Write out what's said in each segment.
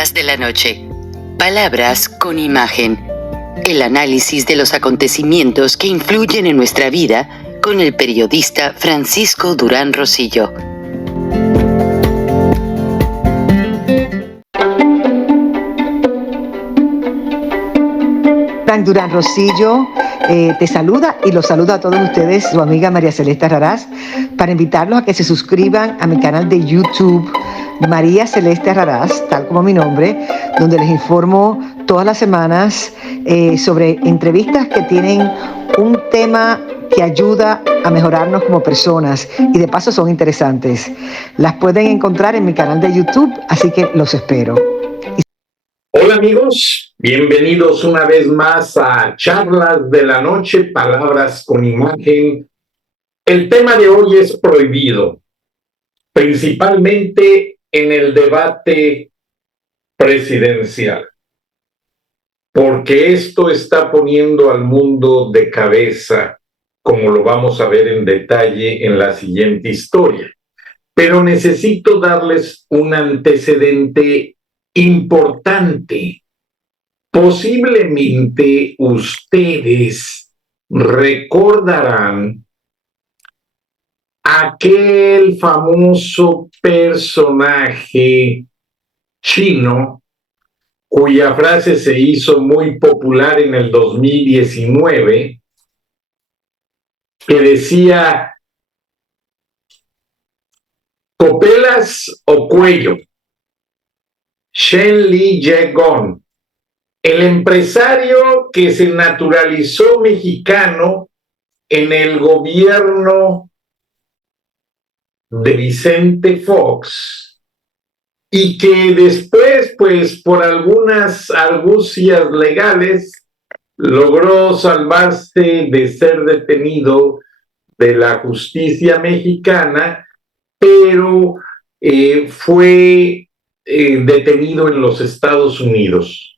Charlas de la noche. Palabras con imagen. El análisis de los acontecimientos que influyen en nuestra vida con el periodista Francisco Durán Rosillo. Frank Durán Rosillo te saluda y los saluda a todos ustedes, su amiga María Celeste Raraz, para invitarlos a que se suscriban a mi canal de YouTube, María Celeste Raraz, tal como mi nombre, donde les informo todas las semanas sobre entrevistas que tienen un tema que ayuda a mejorarnos como personas y de paso son interesantes. Las pueden encontrar en mi canal de YouTube, así que los espero. Hola amigos, bienvenidos una vez más a Charlas de la Noche, Palabras con Imagen. El tema de hoy es prohibido, principalmente en el debate presidencial, porque esto está poniendo al mundo de cabeza, como lo vamos a ver en detalle en la siguiente historia. Pero necesito darles un antecedente importante. Posiblemente ustedes recordarán aquel famoso personaje chino cuya frase se hizo muy popular en el 2019, que decía: ¿copelas o cuello? Shen Li Ye-gong, el empresario que se naturalizó mexicano en el gobierno de Vicente Fox y que después, pues por algunas argucias legales, logró salvarse de ser detenido de la justicia mexicana, pero fue detenido en los Estados Unidos.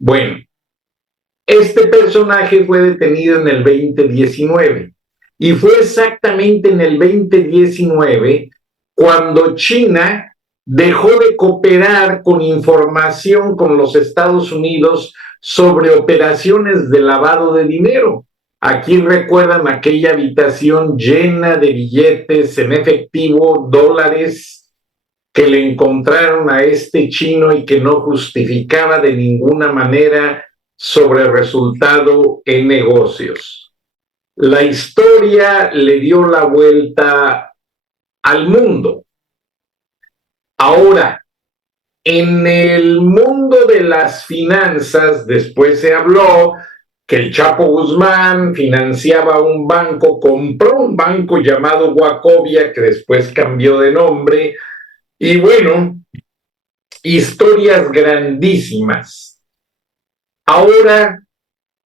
Bueno, este personaje fue detenido en el 2019 y fue exactamente en el 2019 cuando China dejó de cooperar con información con los Estados Unidos sobre operaciones de lavado de dinero. Aquí recuerdan aquella habitación llena de billetes en efectivo, dólares, que le encontraron a este chino y que no justificaba de ninguna manera sobre resultado en negocios. La historia le dio la vuelta al mundo. Ahora, en el mundo de las finanzas, después se habló que el Chapo Guzmán financiaba un banco, compró un banco llamado Wachovia, que después cambió de nombre. Y bueno, historias grandísimas. Ahora,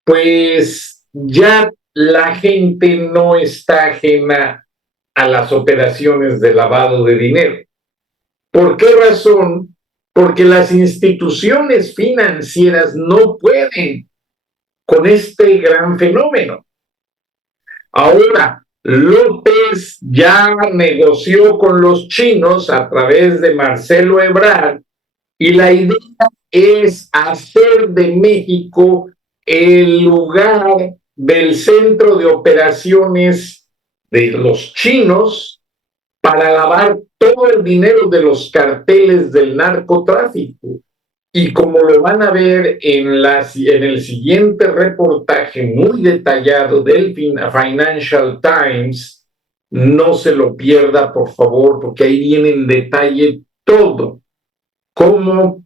pues ya la gente no está ajena a las operaciones de lavado de dinero. ¿Por qué razón? Porque las instituciones financieras no pueden con este gran fenómeno. Ahora, López ya negoció con los chinos a través de Marcelo Ebrard y la idea es hacer de México el lugar del centro de operaciones de los chinos para lavar todo el dinero de los carteles del narcotráfico. Y como lo van a ver en el siguiente reportaje muy detallado del Financial Times, no se lo pierda, por favor, porque ahí viene en detalle todo, cómo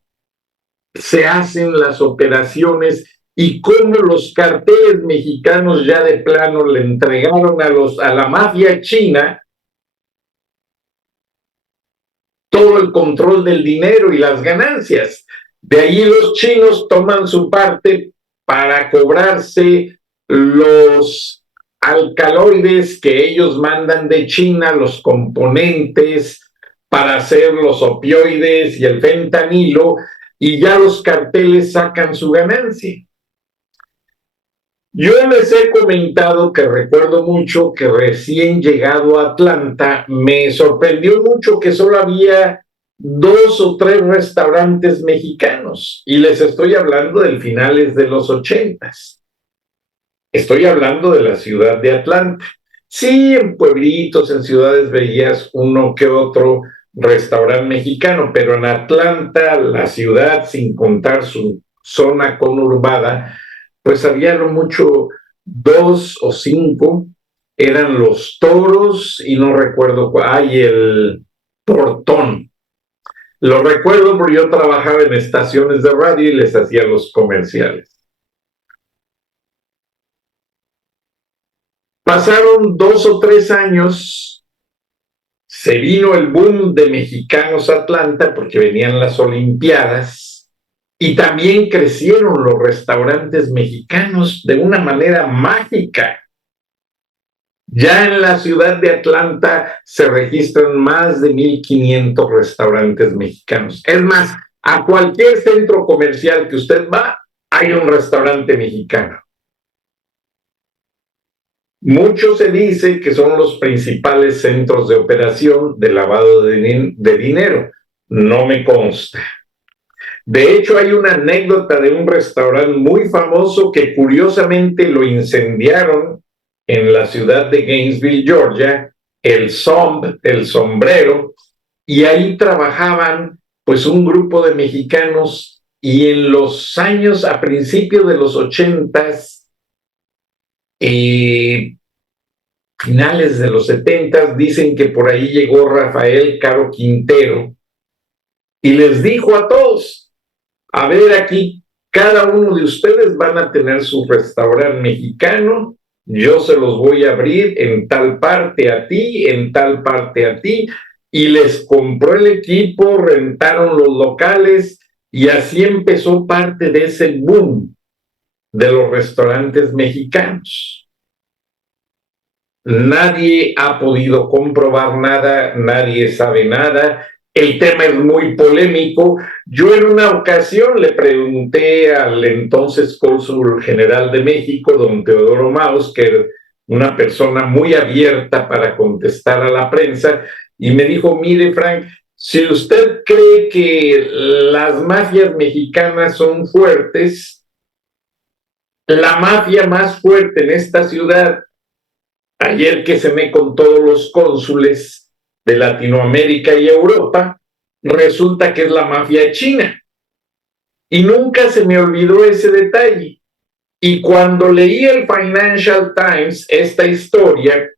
se hacen las operaciones y cómo los carteles mexicanos ya de plano le entregaron a la mafia china todo el control del dinero y las ganancias. De ahí los chinos toman su parte para cobrarse los alcaloides que ellos mandan de China, los componentes para hacer los opioides y el fentanilo, y ya los carteles sacan su ganancia. Yo les he comentado que recuerdo mucho que recién llegado a Atlanta me sorprendió mucho que solo había 2 o 3 restaurantes mexicanos, y les estoy hablando de finales de los 80s. Estoy hablando de la ciudad de Atlanta. Sí, en pueblitos, en ciudades veías uno que otro restaurante mexicano, pero en Atlanta, la ciudad, sin contar su zona conurbada, pues había lo mucho 2 o 5, eran los Toros y no recuerdo cuál, el Portón. Lo recuerdo porque yo trabajaba en estaciones de radio y les hacía los comerciales. Pasaron 2 o 3 años, se vino el boom de mexicanos a Atlanta porque venían las Olimpiadas y también crecieron los restaurantes mexicanos de una manera mágica. Ya en la ciudad de Atlanta se registran más de 1,500 restaurantes mexicanos. Es más, a cualquier centro comercial que usted va, hay un restaurante mexicano. Mucho se dice que son los principales centros de operación de lavado de dinero. No me consta. De hecho, hay una anécdota de un restaurante muy famoso que curiosamente lo incendiaron en la ciudad de Gainesville, Georgia, el Sombrero, y ahí trabajaban pues un grupo de mexicanos, y en los años, a principios de los 80s, finales de los 70s, dicen que por ahí llegó Rafael Caro Quintero y les dijo a todos: a ver, aquí cada uno de ustedes van a tener su restaurante mexicano, yo se los voy a abrir en tal parte a ti, en tal parte a ti, y les compró el equipo, rentaron los locales, y así empezó parte de ese boom de los restaurantes mexicanos. Nadie ha podido comprobar nada, nadie sabe nada. El tema es muy polémico. Yo en una ocasión le pregunté al entonces cónsul general de México, don Teodoro Maus, que era una persona muy abierta para contestar a la prensa, y me dijo: mire, Frank, si usted cree que las mafias mexicanas son fuertes, la mafia más fuerte en esta ciudad, ayer que cené con todos los cónsules de Latinoamérica y Europa, resulta que es la mafia china. Y nunca se me olvidó ese detalle. Y cuando leí el Financial Times esta historia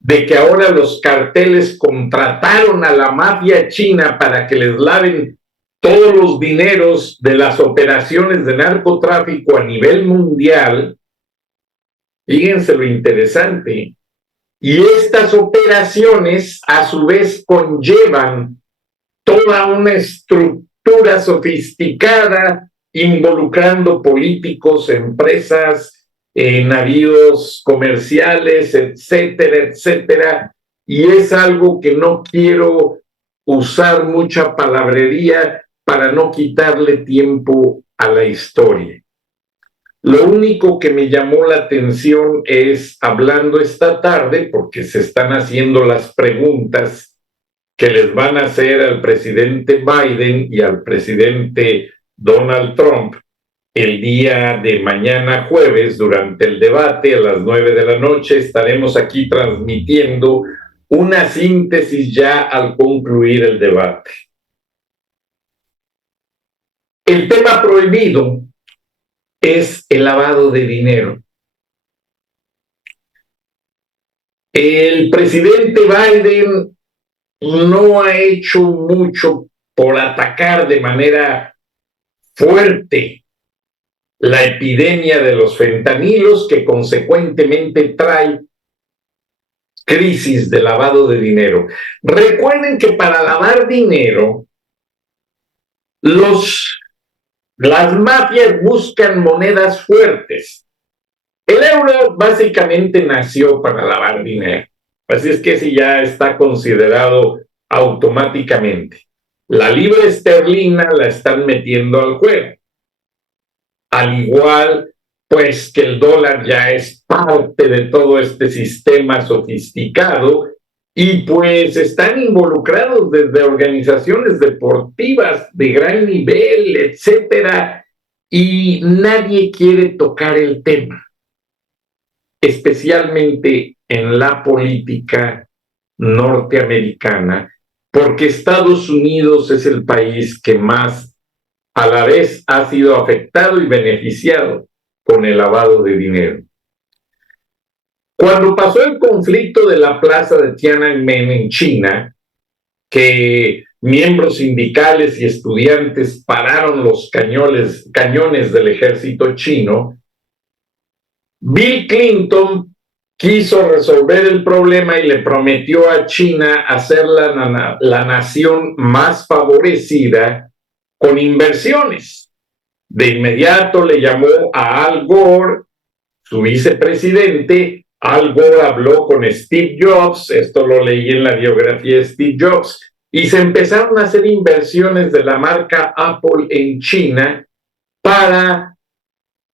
de que ahora los carteles contrataron a la mafia china para que les laven todos los dineros de las operaciones de narcotráfico a nivel mundial, fíjense lo interesante. Y estas operaciones a su vez conllevan toda una estructura sofisticada involucrando políticos, empresas, navíos comerciales, etcétera, etcétera. Y es algo que no quiero usar mucha palabrería para no quitarle tiempo a la historia. Lo único que me llamó la atención es, hablando esta tarde, porque se están haciendo las preguntas que les van a hacer al presidente Biden y al presidente Donald Trump el día de mañana jueves, durante el debate a las 9 de la noche, estaremos aquí transmitiendo una síntesis ya al concluir el debate. El tema prohibido es el lavado de dinero. El presidente Biden no ha hecho mucho por atacar de manera fuerte la epidemia de los fentanilos, que consecuentemente trae crisis de lavado de dinero. Recuerden que para lavar dinero, las mafias buscan monedas fuertes. El euro básicamente nació para lavar dinero, así es que ese ya está considerado automáticamente. La libra esterlina la están metiendo al juego. Al igual, pues, que el dólar ya es parte de todo este sistema sofisticado, Y pues están involucrados desde organizaciones deportivas de gran nivel, etcétera, y nadie quiere tocar el tema, especialmente en la política norteamericana, porque Estados Unidos es el país que más a la vez ha sido afectado y beneficiado con el lavado de dinero. Cuando pasó el conflicto de la plaza de Tiananmen en China, que miembros sindicales y estudiantes pararon los cañones del ejército chino, Bill Clinton quiso resolver el problema y le prometió a China hacer la nación más favorecida con inversiones. De inmediato le llamó a Al Gore, su vicepresidente. Al Gore habló con Steve Jobs, esto lo leí en la biografía de Steve Jobs, y se empezaron a hacer inversiones de la marca Apple en China para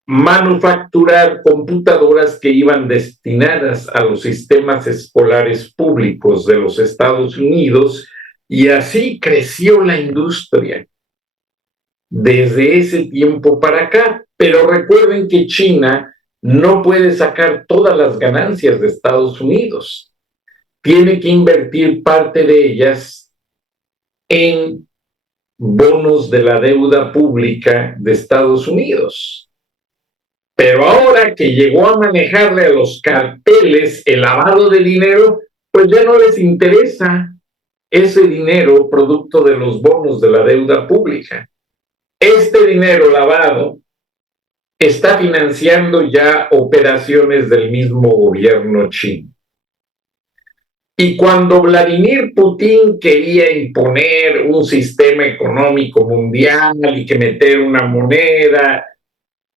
manufacturar computadoras que iban destinadas a los sistemas escolares públicos de los Estados Unidos, y así creció la industria desde ese tiempo para acá. Pero recuerden que China no puede sacar todas las ganancias de Estados Unidos. Tiene que invertir parte de ellas en bonos de la deuda pública de Estados Unidos. Pero ahora que llegó a manejarle a los carteles el lavado de dinero, pues ya no les interesa ese dinero producto de los bonos de la deuda pública. Este dinero lavado está financiando ya operaciones del mismo gobierno chino. Y cuando Vladimir Putin quería imponer un sistema económico mundial y que meter una moneda,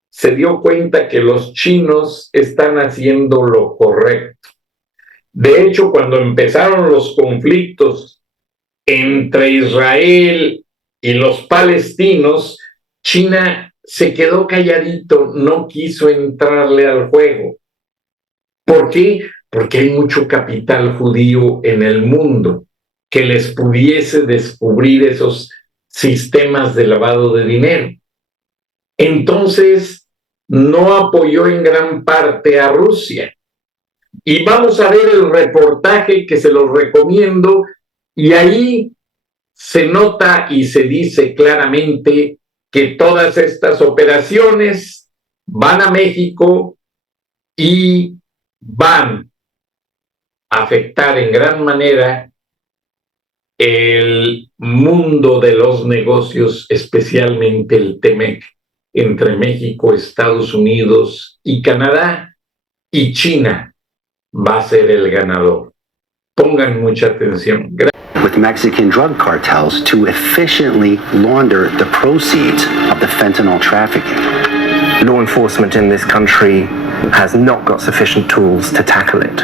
se dio cuenta que los chinos están haciendo lo correcto. De hecho, cuando empezaron los conflictos entre Israel y los palestinos, China se quedó calladito, no quiso entrarle al juego. ¿Por qué? Porque hay mucho capital judío en el mundo que les pudiese descubrir esos sistemas de lavado de dinero. Entonces, no apoyó en gran parte a Rusia. Y vamos a ver el reportaje que se los recomiendo, y ahí se nota y se dice claramente que todas estas operaciones van a México y van a afectar en gran manera el mundo de los negocios, especialmente el TEMEC, entre México, Estados Unidos y Canadá, y China va a ser el ganador. Pongan mucha atención. With Mexican drug cartels to efficiently launder the proceeds of the fentanyl trafficking. Law enforcement in this country has not got sufficient tools to tackle it.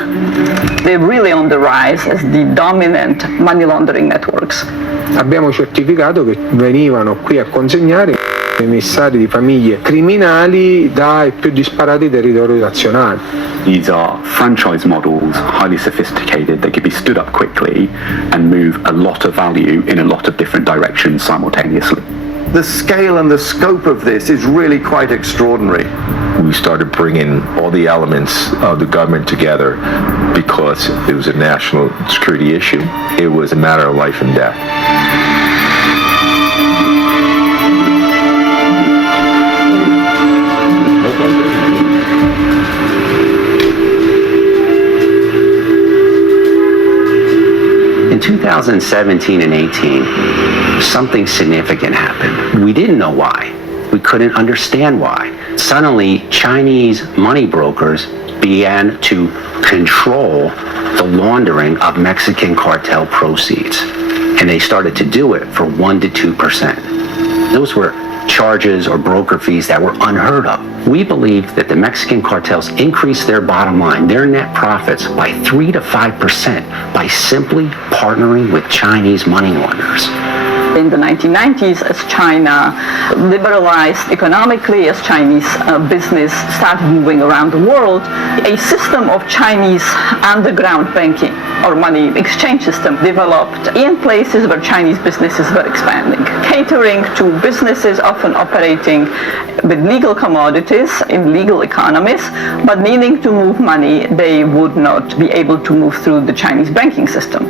They're really on the rise as the dominant money laundering networks. Abbiamo certificato che venivano qui a consegnare emissari di famiglie criminali dai più disparati territori nazionali. These are franchise models, highly sophisticated, that can be stood up quickly and move a lot of value in a lot of different directions simultaneously. The scale and the scope of this is really quite extraordinary. We started bringing all the elements of the government together because it was a national security issue. It was a matter of life and death. In 2017 and 18, something significant happened. We didn't know why. We couldn't understand why. Suddenly, Chinese money brokers began to control the laundering of Mexican cartel proceeds. And they started to do it for 1% to 2%. Those were charges or broker fees that were unheard of. We believe that the Mexican cartels increased their bottom line, their net profits, by 3 to 5% by simply partnering with Chinese money launderers. In the 1990s, as China liberalized economically, as Chinese business started moving around the world, a system of Chinese underground banking or money exchange system developed in places where Chinese businesses were expanding, catering to businesses often operating with legal commodities in legal economies, but needing to move money they would not be able to move through the Chinese banking system.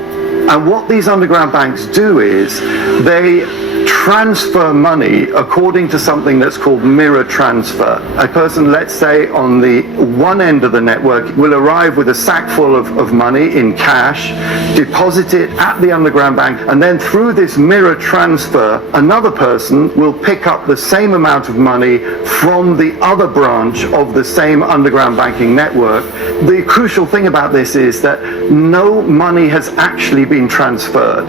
And what these underground banks do is they transfer money according to something that's called mirror transfer. A person, let's say, on the one end of the network will arrive with a sack full of money in cash, deposit it at the underground bank, and then through this mirror transfer, another person will pick up the same amount of money from the other branch of the same underground banking network. The crucial thing about this is that no money has actually been transferred.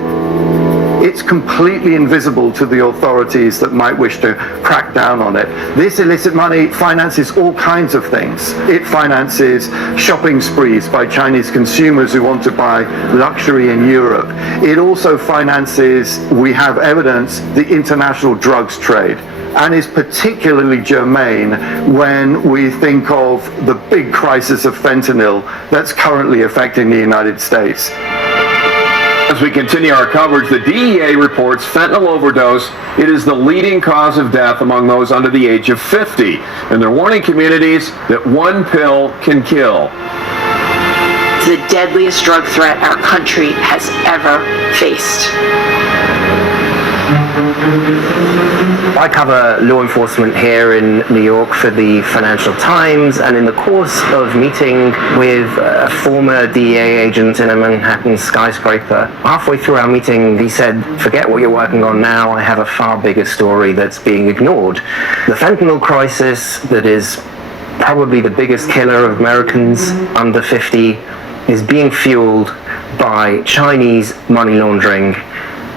It's completely invisible to the authorities that might wish to crack down on it. This illicit money finances all kinds of things. It finances shopping sprees by Chinese consumers who want to buy luxury in Europe. It also finances, we have evidence, the international drugs trade, and is particularly germane when we think of the big crisis of fentanyl that's currently affecting the United States. As we continue our coverage, the DEA reports fentanyl overdose. It is the leading cause of death among those under the age of 50. And they're warning communities that one pill can kill. It's the deadliest drug threat our country has ever faced. I cover law enforcement here in New York for the Financial Times, and in the course of meeting with a former DEA agent in a Manhattan skyscraper, halfway through our meeting he said, "Forget what you're working on now, I have a far bigger story that's being ignored." The fentanyl crisis, that is probably the biggest killer of Americans under 50, is being fueled by Chinese money laundering,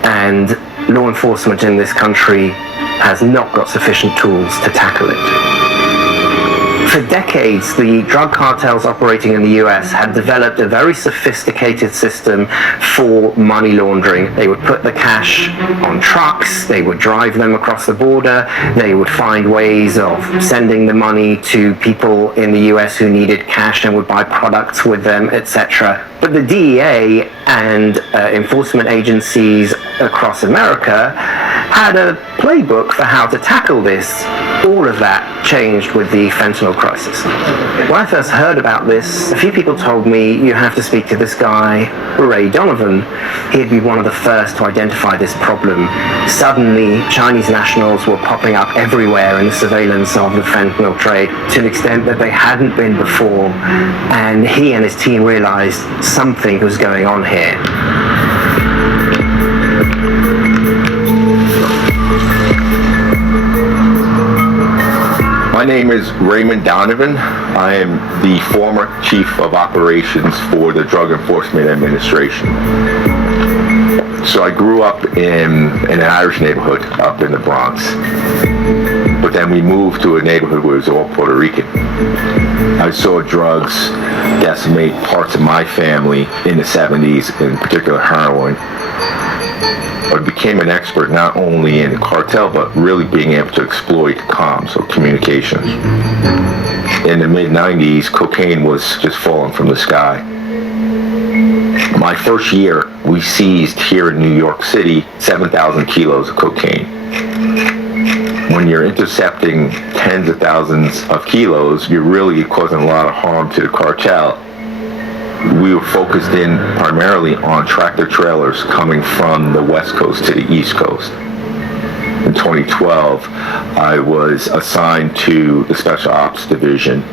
and law enforcement in this country has not got sufficient tools to tackle it. For decades, the drug cartels operating in the US had developed a very sophisticated system for money laundering. They would put the cash on trucks, they would drive them across the border, they would find ways of sending the money to people in the US who needed cash and would buy products with them, etc. But the DEA and enforcement agencies across America had a playbook for how to tackle this. All of that changed with the fentanyl crisis. When I first heard about this, a few people told me, you have to speak to this guy, Ray Donovan. He'd be one of the first to identify this problem. Suddenly, Chinese nationals were popping up everywhere in the surveillance of the fentanyl trade to an extent that they hadn't been before, and he and his team realized something was going on here. My name is Raymond Donovan. I am the former Chief of Operations for the Drug Enforcement Administration. So I grew up in an Irish neighborhood up in the Bronx. But then we moved to a neighborhood where it was all Puerto Rican. I saw drugs decimate parts of my family in the 70s, in particular heroin. I became an expert not only in cartel, but really being able to exploit comms, or communications. In the mid-90s, cocaine was just falling from the sky. My first year, we seized here in New York City 7,000 kilos of cocaine. When you're intercepting tens of thousands of kilos, you're really causing a lot of harm to the cartel. We were focused in primarily on tractor trailers coming from the West Coast to the East Coast. In 2012, I was assigned to the Special Ops Division.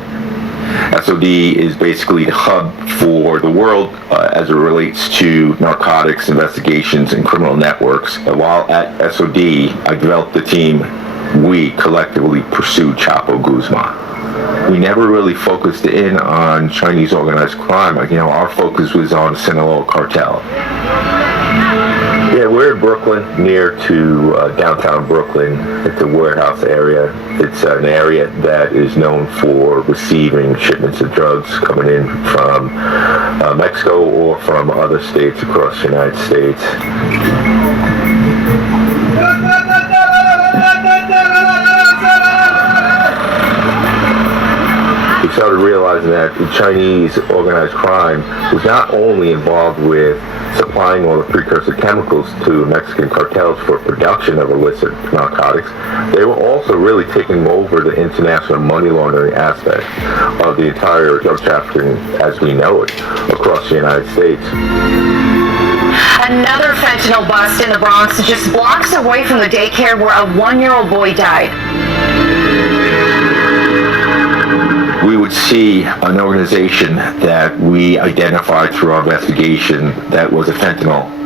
SOD is basically the hub for the world as it relates to narcotics investigations and criminal networks. While at SOD, I developed the team. We collectively pursued Chapo Guzman. We never really focused in on Chinese organized crime. Our focus was on Sinaloa cartel. Yeah, we're in Brooklyn, near to downtown Brooklyn. It's a warehouse area. It's an area that is known for receiving shipments of drugs coming in from Mexico or from other states across the United States. started realizing that the Chinese organized crime was not only involved with supplying all the precursor chemicals to Mexican cartels for production of illicit narcotics, they were also really taking over the international money laundering aspect of the entire drug trafficking as we know it across the United States. Another fentanyl bust in the Bronx just blocks away from the daycare where a 1-year-old boy died. We would see an organization that we identified through our investigation that was a fentanyl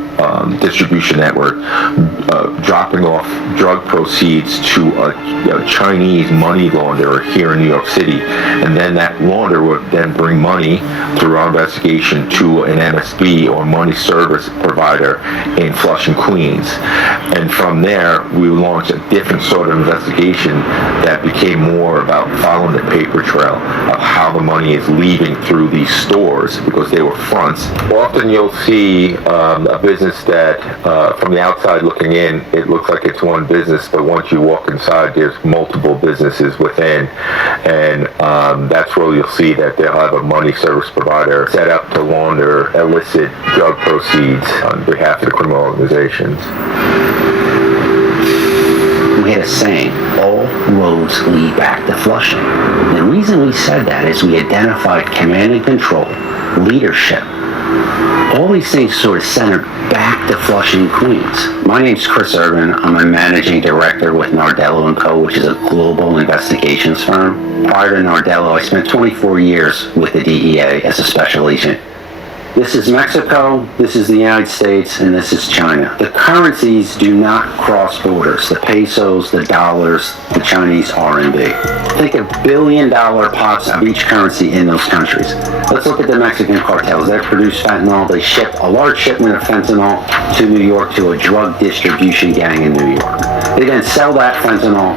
distribution network, dropping off drug proceeds to a Chinese money launderer here in New York City, and then that launderer would then bring money through our investigation to an MSB or money service provider in Flushing, Queens. And from there, we launched a different sort of investigation that became more about following the paper trail of how the money is leaving through these stores, because they were fronts. Often you'll see a business that from the outside looking in, it looks like it's one business, but once you walk inside, there's multiple businesses within, and that's where you'll see that they'll have a money service provider set up to launder illicit drug proceeds on behalf of the criminal organizations. We had a saying, all roads lead back to Flushing. The reason we said that is we identified command and control, leadership. All these things sort of centered back to Flushing, Queens. My name's Chris Urban. I'm a managing director with Nardello & Co., which is a global investigations firm. Prior to Nardello, I spent 24 years with the DEA as a special agent. This is Mexico, this is the United States, and this is China. The currencies do not cross borders. The pesos, the dollars, the Chinese RMB. Think of billion-dollar pots of each currency in those countries. Let's look at the Mexican cartels. They produce fentanyl. They ship a large shipment of fentanyl to New York to a drug distribution gang in New York. They then sell that fentanyl,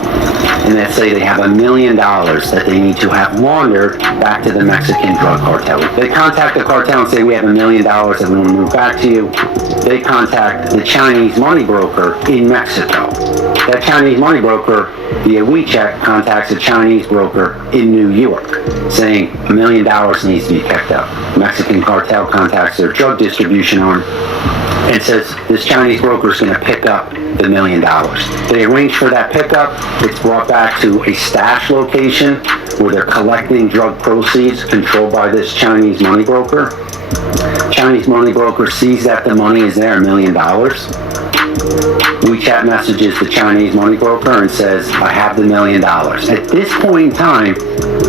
and let's say they have $1 million that they need to have laundered back to the Mexican drug cartel. They contact the cartel and say, we have $1 million that we want to move back to you. They contact the Chinese money broker in Mexico. That Chinese money broker, via WeChat, contacts a Chinese broker in New York, saying $1 million needs to be picked up. Mexican cartel contacts their drug distribution arm and says this Chinese broker is going to pick up the $1 million. They arrange for that pickup. It's brought back to a stash location where they're collecting drug proceeds controlled by this Chinese money broker. Chinese money broker sees that the money is there, $1 million. WeChat messages the Chinese money broker and says, I have the $1 million. At this point in time,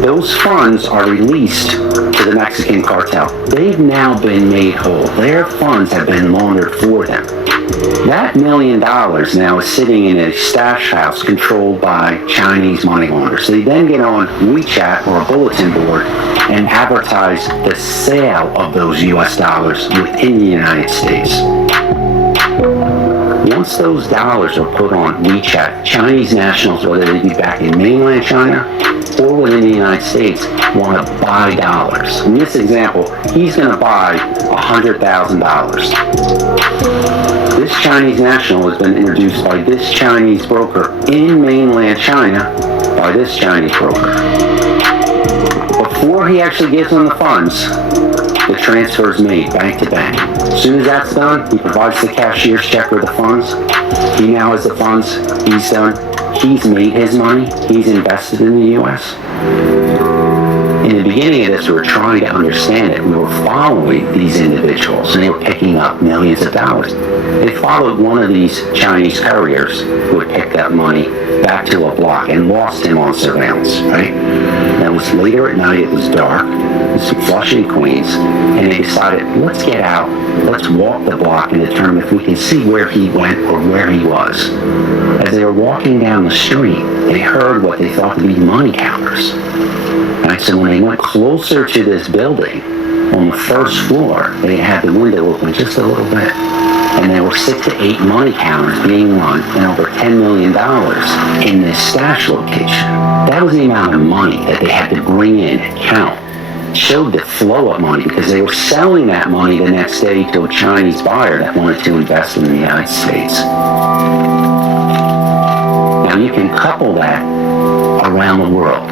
those funds are released to the Mexican cartel. They've now been made whole. Their funds have been laundered for them. That $1 million now is sitting in a stash house controlled by Chinese money launderers. They then get on WeChat or a bulletin board and advertise the sale of those US dollars within the United States. Once those dollars are put on WeChat, Chinese nationals, whether they be back in mainland China or within the United States, want to buy dollars. In this example, he's going to buy $100,000. This Chinese national has been introduced by this Chinese broker in mainland China by this Chinese broker. Before he actually gives them the funds, the transfer is made bank to bank. As soon as that's done, he provides the cashier's check with the funds. He now has the funds. He's done. He's made his money. He's invested in the U.S. In the beginning of this, we were trying to understand it. We were following these individuals, and they were picking up millions of dollars. They followed one of these Chinese couriers who had picked up money back to a block and lost him on surveillance, right? And it was later at night, it was dark, it was Flushing, Queens, and they decided, let's get out, let's walk the block and determine if we can see where he went or where he was. As they were walking down the street, they heard what they thought to be money counters. Right, so when they went closer to this building, on the first floor, they had the window open just a little bit. And there were 6 to 8 money counters being run and over $10 million in this stash location. That was the amount of money that they had to bring in and count. It showed the flow of money because they were selling that money the next day to a Chinese buyer that wanted to invest in the United States. Now you can couple that around the world.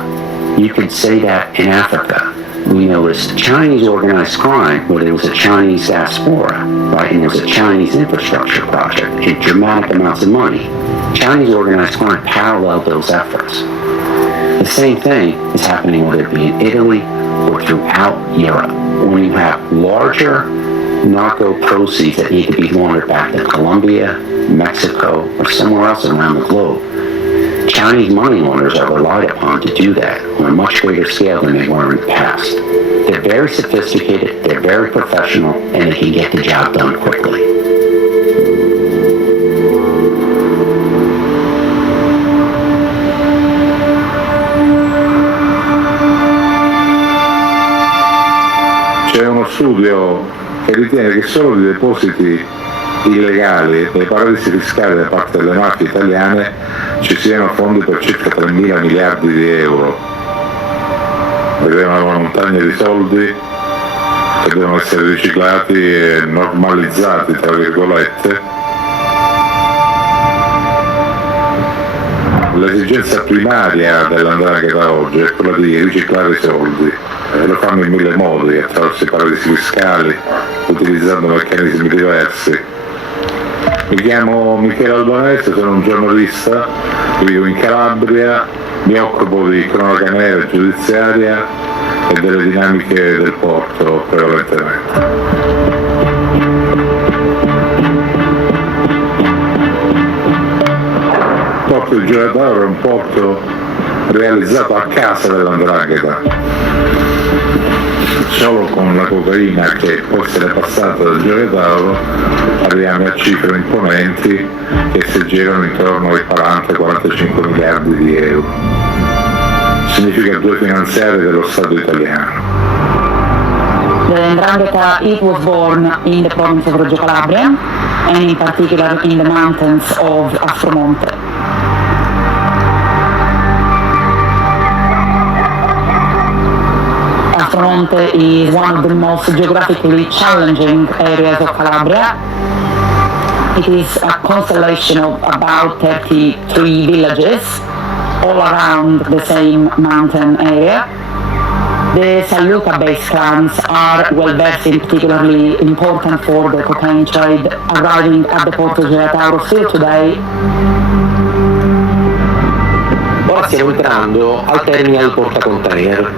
You could say that in Africa. We noticed Chinese organized crime, where there was a Chinese diaspora, right, and there was a Chinese infrastructure project and dramatic amounts of money. Chinese organized crime paralleled those efforts. The same thing is happening whether it be in Italy or throughout Europe. When you have larger narco proceeds that need to be laundered back to Colombia, Mexico, or somewhere else around the globe, Chinese money launderers are relied upon to do that on a much greater scale than they were in the past. They're very sophisticated, they're very professional, and they can get the job done quickly. C'è uno studio che ritiene che solo i depositi illegali nei paradisi fiscali da parte delle mafie italiane ci siano fondi per circa 3.000 miliardi di euro. Ed è una montagna di soldi che devono essere riciclati e normalizzati, tra virgolette. L'esigenza primaria dell''ndrangheta oggi è quella di riciclare i soldi. Lo fanno in mille modi, attraverso i paradisi fiscali, utilizzando meccanismi diversi. Mi chiamo Michele Albanese, sono un giornalista, vivo in Calabria, mi occupo di cronaca nera giudiziaria e delle dinamiche del porto prevalentemente. Il porto di Gioia Tauro è un porto realizzato a casa dell''ndrangheta. Solo con la cocaina che può essere passata da Gioia Tauro arriviamo a cifre imponenti che si girano intorno ai 40-45 miliardi di euro. Significa 2 finanziarie dello Stato italiano. The 'ndrangheta, it was born in the province of Reggio Calabria and in particular in the mountains of Aspromonte. Aspromonte is one of the most geographically challenging areas of Calabria. It is a constellation of about 33 villages all around the same mountain area. The Sayuca based clans are well versed in particularly important for the cocaine trade arriving at the Porto Gioia Tauro still today. Ora stiamo entrando al terminal portacontainer.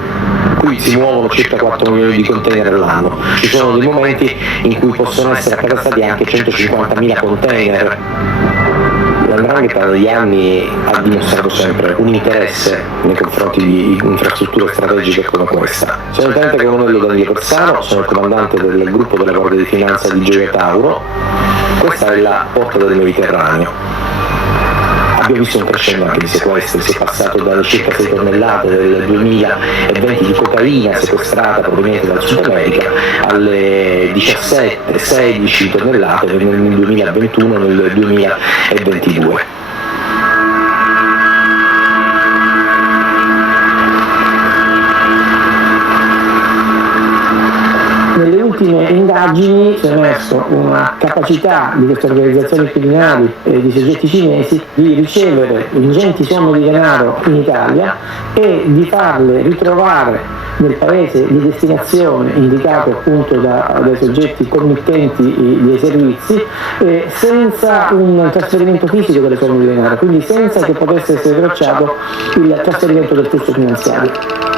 Qui si muovono circa 4 milioni di container all'anno. Ci sono dei momenti in cui possono essere accatastati anche 150.000 container. L''ndrangheta negli anni ha dimostrato sempre un interesse nei confronti di infrastrutture strategiche come questa. Sono il tenente colonnello Danilo Persano, sono il comandante del gruppo della Guardia di Finanza di Gioia Tauro. Questa è la porta del Mediterraneo. Abbiamo visto un crescendo anche di sequestri, si è passato dalle circa 6 tonnellate del 2020 di cocaina sequestrata proveniente dal Sud America alle 17-16 tonnellate nel 2021 e nel 2022. Nelle ultime indagini si è emerso una capacità di queste organizzazioni criminali e di soggetti cinesi di ricevere ingenti somme di denaro in Italia e di farle ritrovare nel paese di destinazione indicato appunto dai soggetti committenti dei servizi senza un trasferimento fisico delle somme di denaro, quindi senza che potesse essere tracciato il trasferimento del flusso finanziario.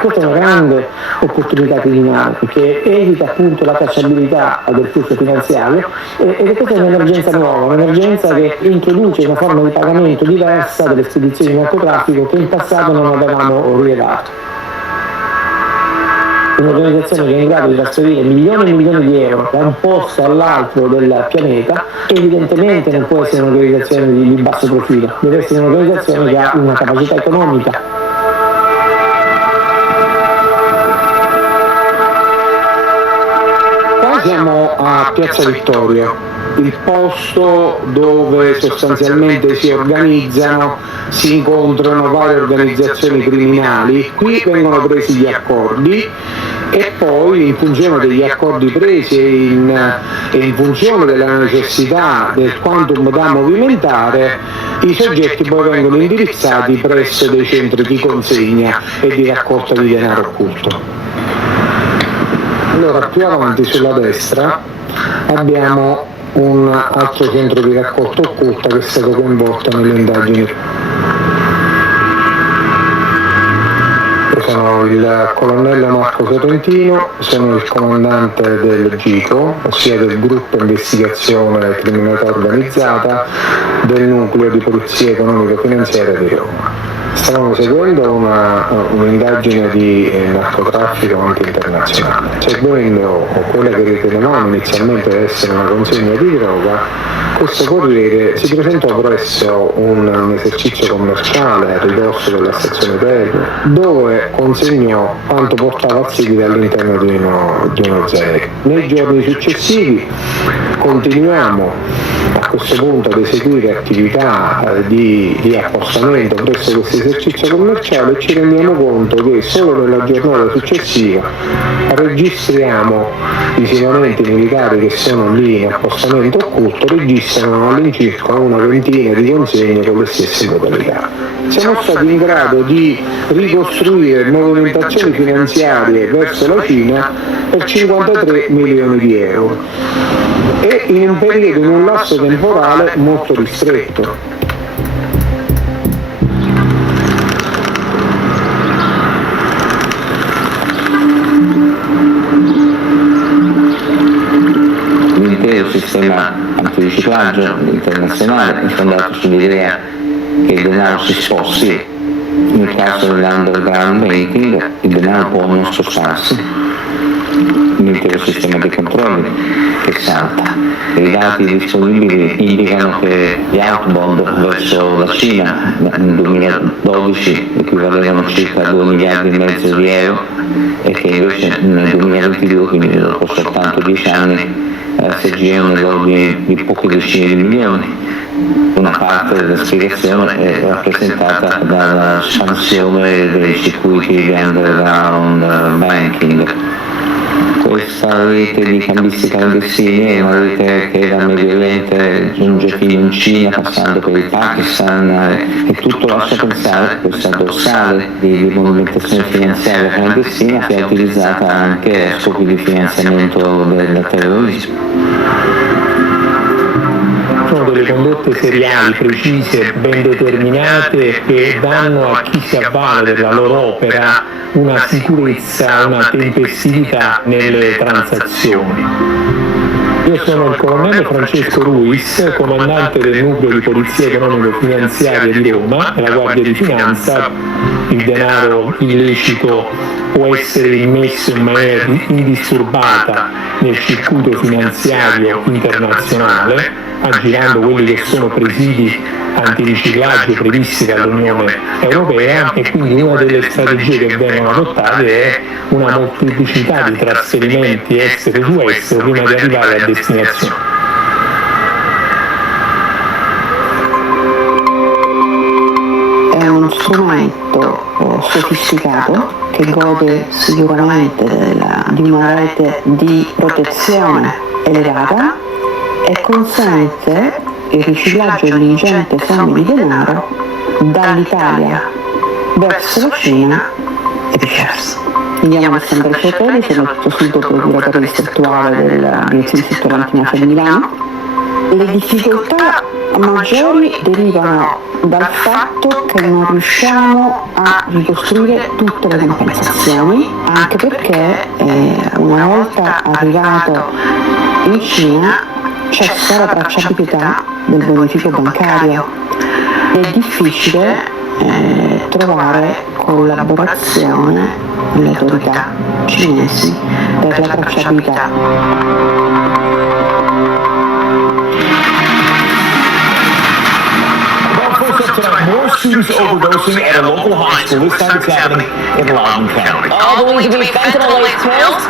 Questa è una grande opportunità criminale che evita appunto la tracciabilità del flusso finanziario ed questa è un'emergenza nuova, un'emergenza che introduce una forma di pagamento diversa delle spedizioni di narcotraffico che in passato non avevamo rilevato. Un'organizzazione che è in grado di trasferire milioni e milioni di euro da un posto all'altro del pianeta evidentemente non può essere un'organizzazione di basso profilo, deve essere un'organizzazione che ha una capacità economica. Siamo a Piazza Vittorio, il posto dove sostanzialmente si organizzano, si incontrano varie organizzazioni criminali. Qui vengono presi gli accordi e poi in funzione degli accordi presi e in funzione della necessità del quantum da movimentare, i soggetti poi vengono indirizzati presso dei centri di consegna e di raccolta di denaro occulto. Allora, più avanti sulla destra abbiamo un altro centro di raccolta occulta che è stato coinvolto nelle indagini. Io sono il colonnello Marco Sorrentino, sono il comandante del GICO, ossia del Gruppo Investigazione Criminalità Organizzata del Nucleo di Polizia Economico-Finanziaria di Roma. Stavamo seguendo un'indagine di narcotraffico anche internazionale, seguendo quella che ritenevamo inizialmente essere una consegna di droga. Questo corriere si presentò presso un esercizio commerciale a ridosso della stazione Terra, dove consegnò quanto portava al seguito all'interno di uno zaino. Nei giorni successivi continuiamo a questo punto ad eseguire attività di appostamento presso questo esercizio commerciale e ci rendiamo conto che solo nella giornata successiva registriamo visivamente i militari che sono lì in appostamento occulto, registrano all'incirca una ventina di consegne con le stesse modalità. Siamo stati in grado di ricostruire movimentazioni finanziarie verso la Cina per 53 milioni di euro e in un periodo, in un lasso temporale molto ristretto. L'intero sistema antiriciclaggio internazionale è fondato sull'idea che il denaro si sposti. Nel caso dell'underground banking il denaro può non spostarsi. L'intero sistema di controlli che salta. I dati disponibili indicano che gli outbound verso la Cina nel 2012 equivalevano circa 2 miliardi e mezzo di euro e che invece nel 2022, quindi dopo soltanto 10 anni, si aggirano nell'ordine di poche decine di milioni. Una parte della spiegazione è rappresentata dalla espansione dei circuiti di underground banking. Questa rete di cambisti clandestini è una rete che dal Medio Oriente giunge fino in Cina, passando per il Pakistan, e tutto lascia pensare che questa dorsale di movimentazione finanziaria clandestina sia utilizzata anche a scopi di finanziamento del terrorismo. Sono delle condotte seriali, precise, ben determinate, che danno a chi si avvale della loro opera una sicurezza, una tempestività nelle transazioni. Io sono il colonnello Francesco Ruiz, comandante del Nucleo di Polizia Economico-Finanziaria di Roma e la Guardia di Finanza. Il denaro illecito può essere immesso in maniera indisturbata nel circuito finanziario internazionale, aggirando quelli che sono presidi antiriciclaggio previsti dall'Unione Europea, e quindi una delle strategie che vengono adottate è una molteplicità di trasferimenti estero su estero prima di arrivare a destinazione. È uno strumento sofisticato che gode sicuramente di una rete di protezione elevata e consente il riciclaggio di ingenti somme di denaro dall'Italia verso la Cina e viceversa. Mi chiamo Alessandra Ciappelli, sono il sostituto procuratore distrettuale della Direzione Settore Antimafia di Milano. Le difficoltà maggiori derivano dal fatto che non riusciamo a ricostruire tutte le compensazioni, anche perché una volta arrivato in Cina cessa la tracciabilità del bonifico bancario. È difficile trovare collaborazione delle autorità cinesi per la tracciabilità. More students overdosing at a local high school. This time it's happening in Loudoun County. All believed to be fentanyl-laced pills?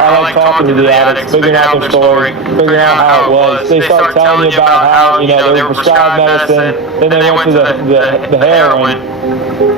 I like talking to the addicts, figuring out their story, figuring out how it was. They start telling you about how, they were prescribed medicine, then they went to the heroin,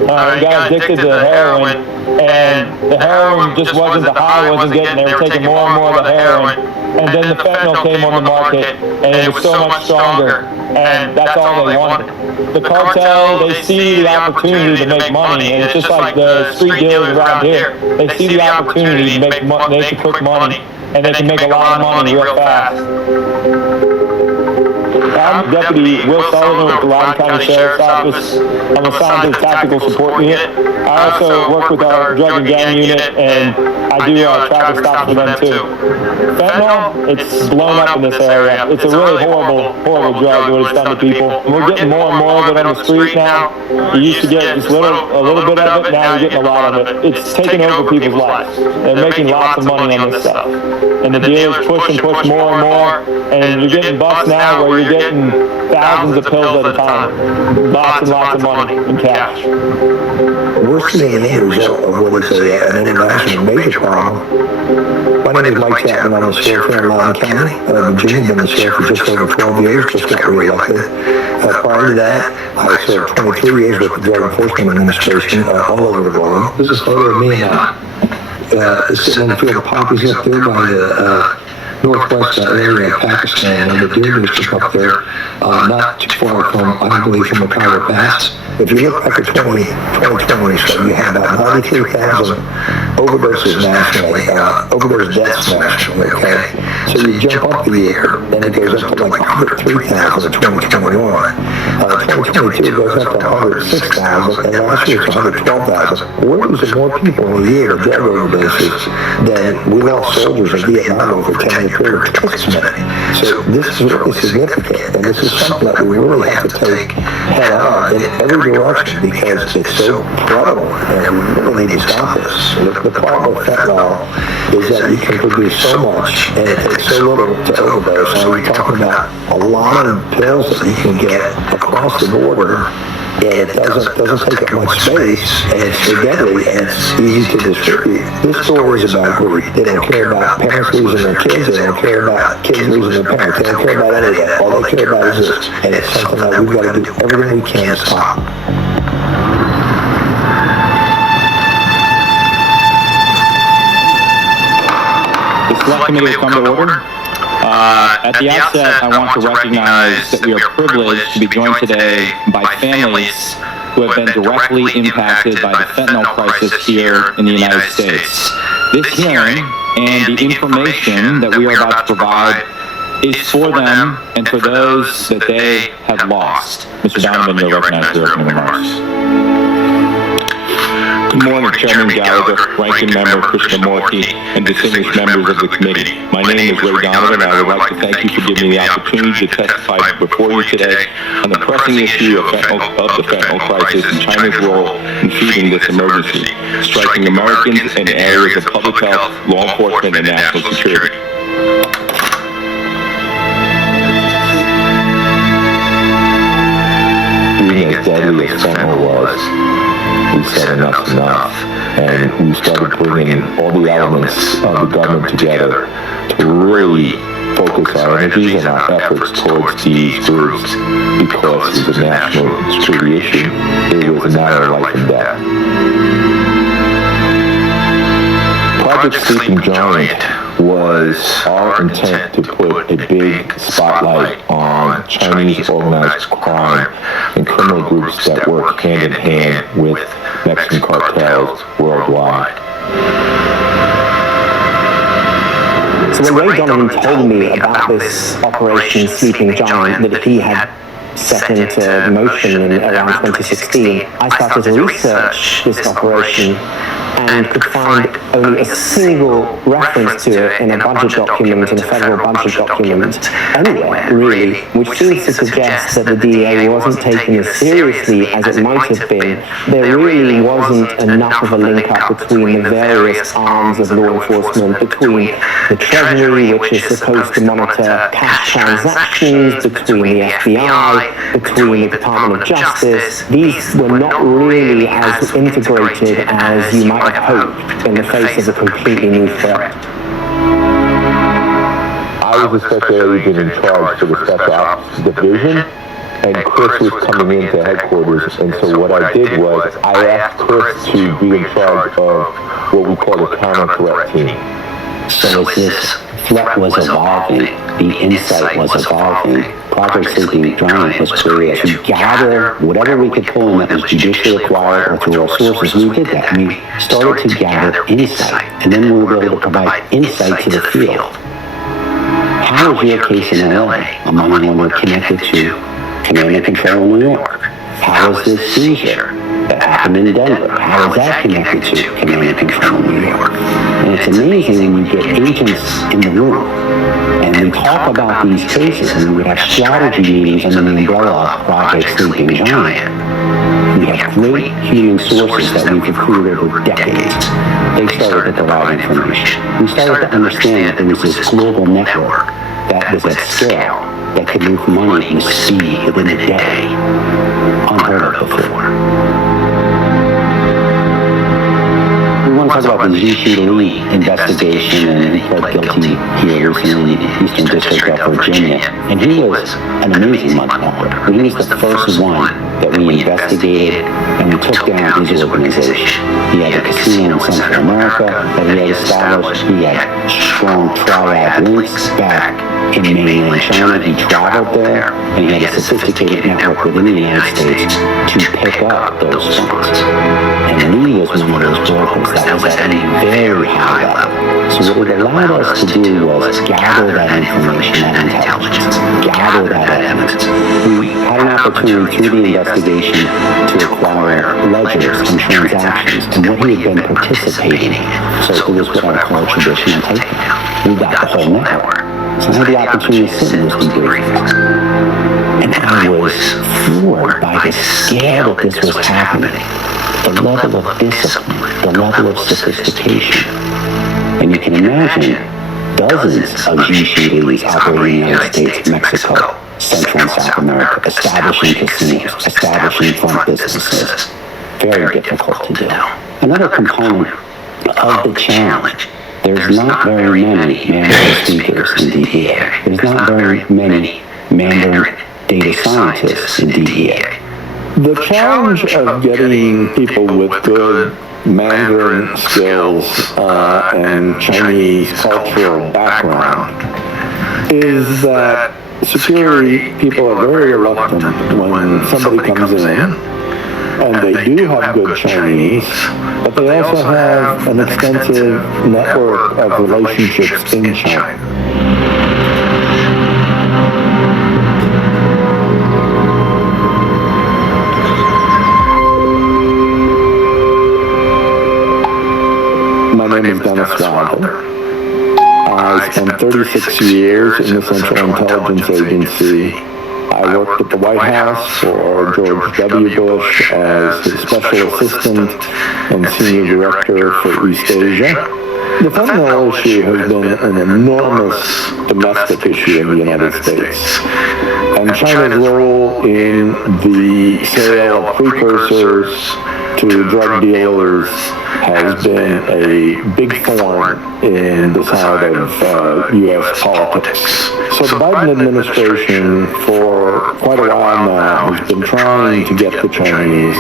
got addicted to the heroin, and the heroin just wasn't, the high wasn't getting, they were taking more and more of the heroin. And then the fentanyl came on the market, and it was so much stronger, and that's all they wanted. The cartel, they see the opportunity to make money, and it's just like the street dealers around here. They see the opportunity to make quick money, and they can make a lot of money real fast. I'm Deputy Will Sullivan with the Loudoun County Sheriff's Office. I'm assigned to the Tactical Support Unit. I also work with our Drug and Gang Unit, and I do traffic stops for them too. Fentanyl, it's blown up in this area. It's a really horrible drug, what it's done to people. And we're getting more and more of it on the street now. You used to get just a little bit of it, now you're getting a lot of it. It's taking over people's lives. They're making lots of money on this stuff. And the dealers push more and more, and you're getting busts now where you're getting thousands of pills at a time. Lots and lots of money in cash. We're seeing the result of what is an international major problem. My name is Mike Chapman. I'm the sheriff here in Loudoun County, Virginia. Been the sheriff for just over 12 years, just got reelected. Prior to that, I served 23 years with the Drug Enforcement Administration all over the world. This is a photo of me sitting in the field of poppies up there by the northwest area of Pakistan, and the deer district up there, not too far from, I believe, from the Khyber Pass. If you look back at 2020, so you had about 93,000 overdoses nationally, overdose deaths nationally, okay? So you jump up the year, and it goes up to like 103,000 in 2021. 2022 goes up to 106,000, and last year it's 112,000. We're losing more people in a year to drug overdoses than we lost soldiers in Vietnam over 10 years period twice as many. So this is really significant, and this is something that we really have to take head on in every direction because it's so prevalent, and we really need to stop this. The problem with fentanyl is that you can produce so much, and it takes so little to overdose. So we're talking about a lot of pills that you can get across the border, and it doesn't take up much space, and it's so deadly, and it's easy to distribute. This story is about greed. They don't care about parents losing their kids. They don't care about kids losing their parents. They don't care about any of that. All they care about is this, and it's something that we've got to do everything we can to stop. The Select Committee will come to order. At the outset, I want to recognize that we are privileged to be joined today by families who have been directly impacted by the fentanyl crisis here in the United States. This hearing and the information that we are about to provide is for them and for those that they have lost. Mr. Donovan, you're recognized for opening remarks. Good morning, Chairman Gallagher, Ranking Member Krishnamurti, and distinguished members of the committee. My name is Ray Donovan, and I would like to thank you for giving me the opportunity to testify before you today on the pressing issue of the fentanyl crisis and China's role in feeding this emergency, striking Americans in areas of public health, law enforcement, and national security. Being as deadly as fentanyl was, we said enough's enough, and we started bringing all the elements of the government together to really focus our energies and our efforts towards these groups because it was a national security issue. It was a matter of life and death. Project Sleeping Giant was our intent to put a big spotlight on Chinese organized crime and criminal groups that work hand in hand with Mexican cartels worldwide. So when Ray Donovan told me about this Operation Sleeping Giant that he had set into motion in around 2016, I started to research this operation and could find only a single reference to it in a budget document, in a federal budget document, anywhere, really, which seems to suggest that the DEA wasn't taken as seriously as it might have been. There really wasn't enough of a link-up between the various arms of law enforcement, between the Treasury, which is supposed to monitor cash transactions, between the FBI, between the Department of Justice. These were not really as integrated as you might have hoped in the face of a completely new threat. I was a special agent in charge for the Special Ops Division, and Chris was coming into headquarters, and so what I did was I asked Chris to be in charge of what we call the counter-threat team. So as this threat was evolving, the insight was evolving, Project Sleeping Giant was created to gather whatever we could pull in that was judicially acquired or through our sources. We did that. We started to gather insight, and then we were able to provide insight to the field. How is your case in LA among one we're connected to Command and Control in New York? How is this seizure that happened in Denver? How is that connected to Command and Control in New York? And it's amazing when you get agents in the room and we talk about these cases, and we would have strategy meetings under the umbrella of Project Sleeping Giant. We have great human sources that we've recruited over decades. They started to provide information. We started to understand that there was this global network that was at scale, that could move money with speed within a day, unheard of before. We want to talk about the Zhi Li investigation, and he pled guilty here recently in the Eastern District of Virginia. And he was an amazing money launderer. He was the first one that we investigated, and we took down his organization. He had a casino in Central America that he had established. He had strong triad links back in mainland China. He traveled there, and he had a sophisticated network within the United States to pick up those funds. And Lee was one of those brokers that was at a very high level. So what it allowed us to do was gather that information, that intelligence, gather that evidence. We had an opportunity through the investigation to acquire ledgers and transactions and what he had been participating in. So it was what I call traditional takedown. We got the whole network. So I had the opportunity to sit in those debriefings. And I was floored by the scale that this was happening, the level of discipline, the level of sophistication. And you can imagine dozens of Zhi operating in the United States, Mexico, Central and South America, establishing casinos, establishing front businesses. Very difficult to do. Another component of the challenge, there's not very many Mandarin speakers in DEA. There's not very many Mandarin data scientists in DEA. The challenge of getting people with good Mandarin skills and Chinese cultural background is that security people are very reluctant when somebody comes in and they do have good Chinese, but they also have an extensive network of relationships in China. My name is Dennis Wilder. I spent 36 years in the Central Intelligence Agency. I worked at the White House for George W. Bush as his special assistant and senior director for East Asia. The fentanyl issue has been an enormous domestic issue in the United States. And China's role in the sale of precursors to drug dealers has been a big thorn in the side of U.S. politics. So the Biden administration, for quite a while now, has been trying to get the Chinese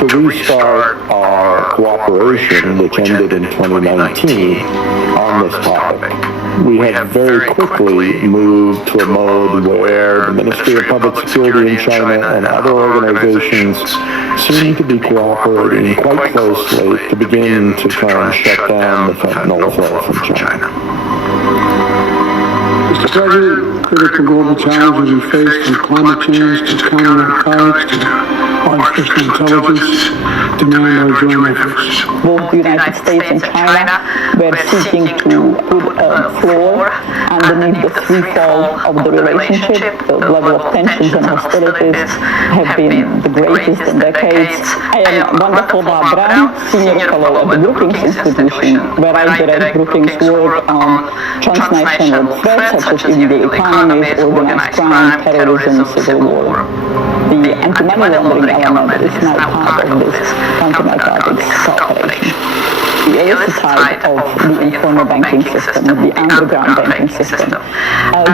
to restart our cooperation, which ended in 2019, on this topic. We have very quickly moved to a mode where the Ministry of Public Security in China and other organizations seem to be cooperating quite closely to begin to try and shut down the fentanyl flow from China. Mr. President, critical global challenges we face, from climate change to counter-narcotics to artificial intelligence, demand our joint efforts. Both the United States and China were seeking to put a floor underneath the freefall of the relationship. The level of tensions and hostilities have been the greatest in decades. I am Wanda Brown, Senior Fellow at the Brookings Institution, where I direct Brookings' work on transnational threats such as illegal economies, organized crime, terrorism, civil war. The anti-money laundering element is now part of this counter-narcotics cooperation. The illicit side of the informal banking system, the underground banking system,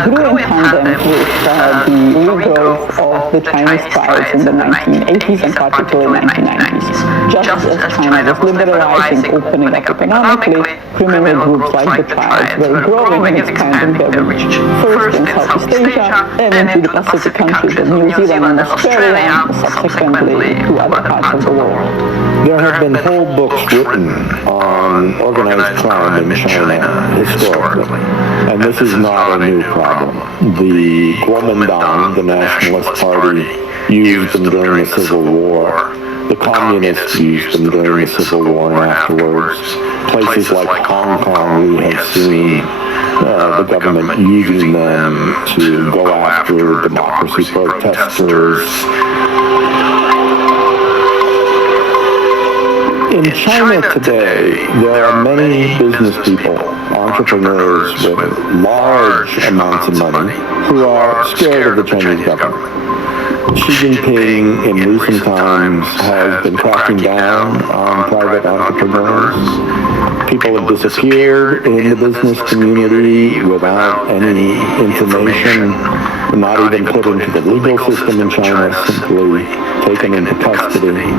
grew in tandem with the regrowth of the Chinese tribes in the 1980s and particularly 1990s. Just as China was liberalizing, opening up economically, criminal groups like the tribes were growing and expanding their reach, first in Southeast Asia, and into the Pacific countries of New Zealand and Australia, subsequently to other parts of the world. There have been whole books written on organized crime in China historically, and this is not a new problem. The Kuomintang, the Nationalist Party, used them during the Civil War. The Communists used them during the Civil War and afterwards. Places like Hong Kong, we have seen the government using them to go after democracy protesters. In China today, there are many business people, entrepreneurs with large amounts of money who are scared of the Chinese government. Xi Jinping in recent times has been cracking down on private entrepreneurs. People have disappeared in the business community without any information, not even put into the legal system in China, simply taken into custody.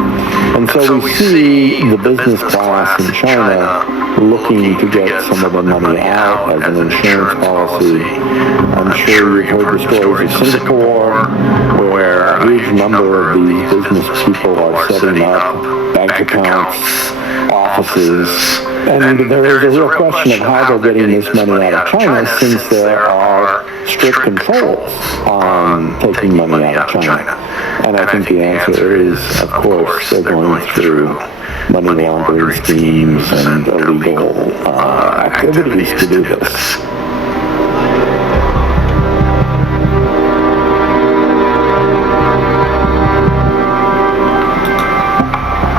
And so we see the business class in China looking to get some of the money out as an insurance policy. I'm sure you've heard the stories of Singapore, where a huge number of these business people are setting up bank accounts, offices, and there is a real question of how they're getting this money out of China, since there are strict controls on taking money out of China. And I think the answer is, of course, they're going through money laundering schemes and illegal activities to do this.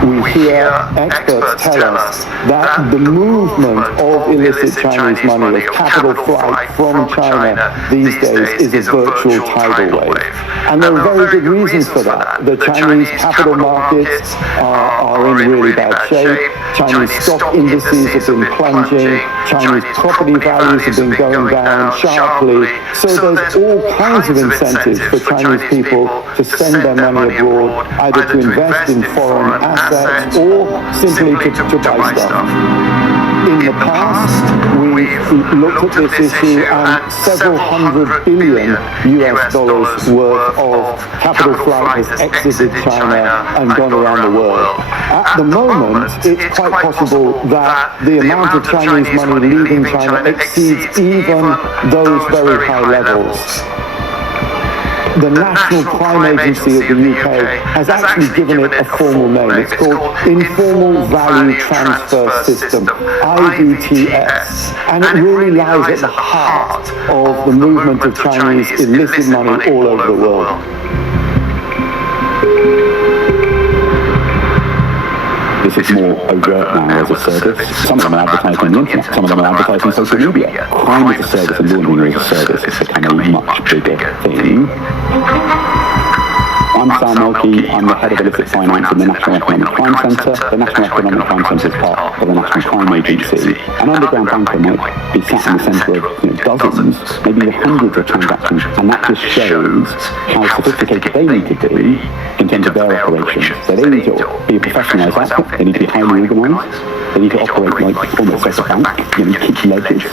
We hear experts tell us that the movement of illicit Chinese money, of capital flight from China these days, is a virtual tidal wave. And there are very good reasons for that. The Chinese capital markets are in really bad shape. Chinese stock indices have been plunging. Chinese property values have been going down sharply. So there's all kinds of incentives for Chinese people to send their money abroad, either to invest in foreign assets or simply to buy stuff. In the past, we've looked at this issue and several $100 billion US worth of capital flight has exited China and gone around the world. At the moment, it's quite possible that the amount of Chinese money leaving China exceeds even those very high levels. The National Crime Agency of the UK has actually given it a formal name. It's called Informal Value Transfer System, IVTS, and it really lies at the heart of the movement of Chinese illicit money all over the world. This is more overt now as a service. Some of them are advertised on the internet, some of them are advertised on social media. Crime as a service and laundering as a service is becoming a much bigger thing. I'm Sal Mulkey, I'm the head of illicit finance in the National Economic Crime Centre. The National Economic Crime Centre is part of the National Crime Agency. An underground banker might be sat in the centre of dozens, maybe hundreds of transactions, and that just shows how sophisticated they need to be in terms of their operations. So they need to be a professionalised outfit, they need to be highly organised, they need to operate like almost like a bank, keep ledgers,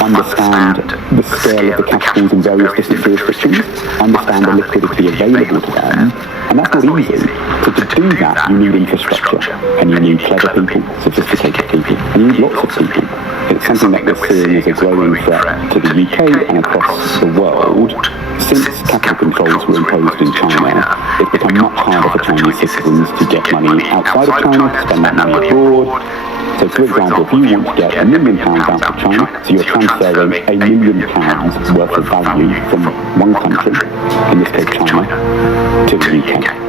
understand the scale of the capitals in various different jurisdictions, understand the liquidity available to them, and that's not easy. So to do that, you need infrastructure, and you need clever people, sophisticated people, and you need lots of people. It's something that we're seeing as a growing threat to the UK and across the world. Since capital controls were imposed in China, it's become much harder for Chinese citizens to get money outside of China, to spend that money abroad. So for example, if you want to get £1 million out of China, so you're transferring £1 million worth of value from one country, in this case China, to the UK.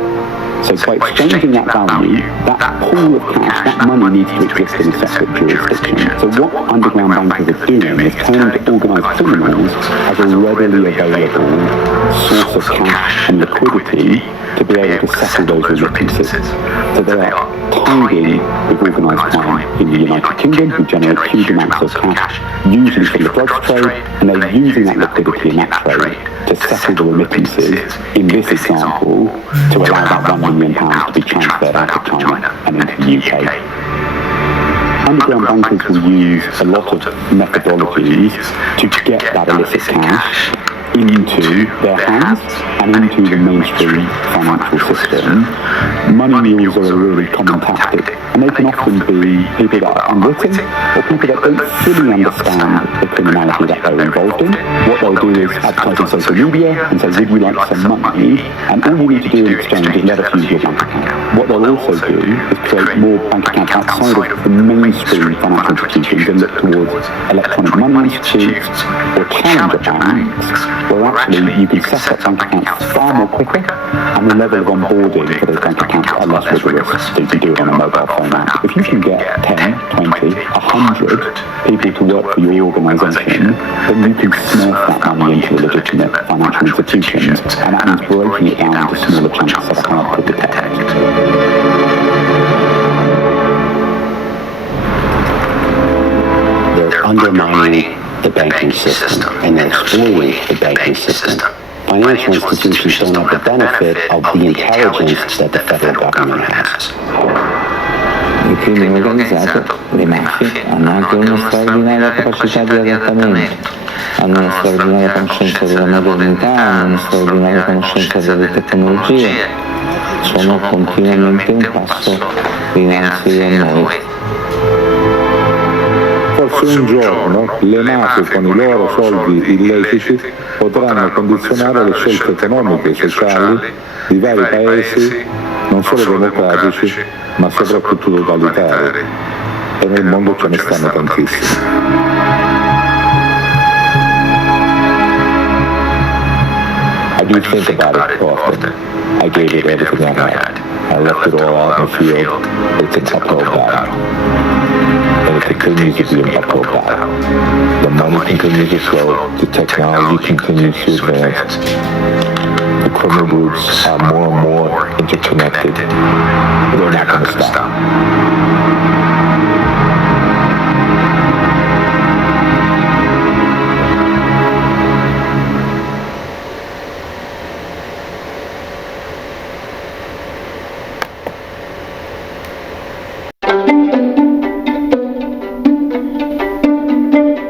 So by exchanging that value, that pool of cash, that money needs to exist in a separate jurisdiction. So what underground bankers are doing is turning to organised criminals as a readily available source of cash and liquidity to be able to settle those remittances. So they are tiny with organised crime in the United Kingdom, who generate huge amounts of cash, usually from the drugs trade, and they're using that liquidity in that trade to settle the remittances, in this example, to allow that £1 million to be transferred out of China and into the UK. Underground bankers will use a lot of methodologies to get that illicit cash into their hands and into the mainstream financial system. Money mules are a really common tactic, and they can often be people that are unwitting or people that don't fully understand the criminality that they're involved in. What they'll do is advertise on social media and say, would we like some money? And all you need to do in exchange is let us use your bank account. What they'll also do is create more bank accounts outside of the mainstream financial institutions and look towards electronic money institutes or challenger banks, where actually you can set up bank accounts far more quicker, and the level of onboarding for those bank accounts are less rigorous than you do on a mobile phone app. If you can get 10, 20, 100 people to work for your organisation, then you can smurf that money into legitimate financial institutions, and that means breaking it down into smaller chunks that are hard to detect. They're undermining the banking system, and they're exploiting the banking system. Financial institutions don't have the benefit of the intelligence that the federal government has. Il crimine organizzato, le mafie, hanno anche una straordinaria capacità di adattamento, hanno una straordinaria conoscenza della modernità, hanno una straordinaria conoscenza delle tecnologie, sono continuamente un passo dinanzi a noi. Forse un giorno le mafie con i loro soldi illeciti potranno condizionare le scelte economiche e sociali di vari paesi, non solo democratici, ma soprattutto totalitari. E nel mondo ce ne stanno tantissimi. I do think about it often. I gave it everything I had. I left it all out in the field. It's an uphill battle. And it continues to be an uphill battle. The money continues to flow, the technology continues to advance. The criminal groups are more and more interconnected. They're not going to stop.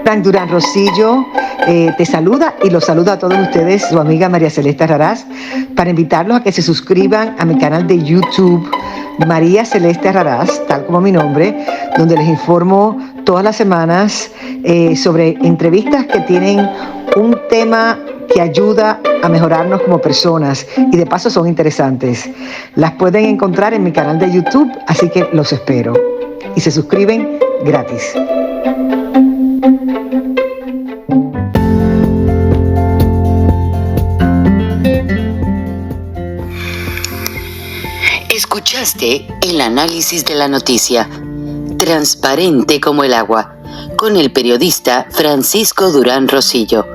Frank Durán Rosillo te saluda y los saluda a todos ustedes, su amiga María Celeste Raraz, para invitarlos a que se suscriban a mi canal de YouTube, María Celeste Raraz, tal como mi nombre, donde les informo todas las semanas sobre entrevistas que tienen un tema que ayuda a mejorarnos como personas y de paso son interesantes. Las pueden encontrar en mi canal de YouTube, así que los espero. Y se suscriben gratis. Escuchaste el análisis de la noticia, transparente como el agua, con el periodista Francisco Durán Rosillo.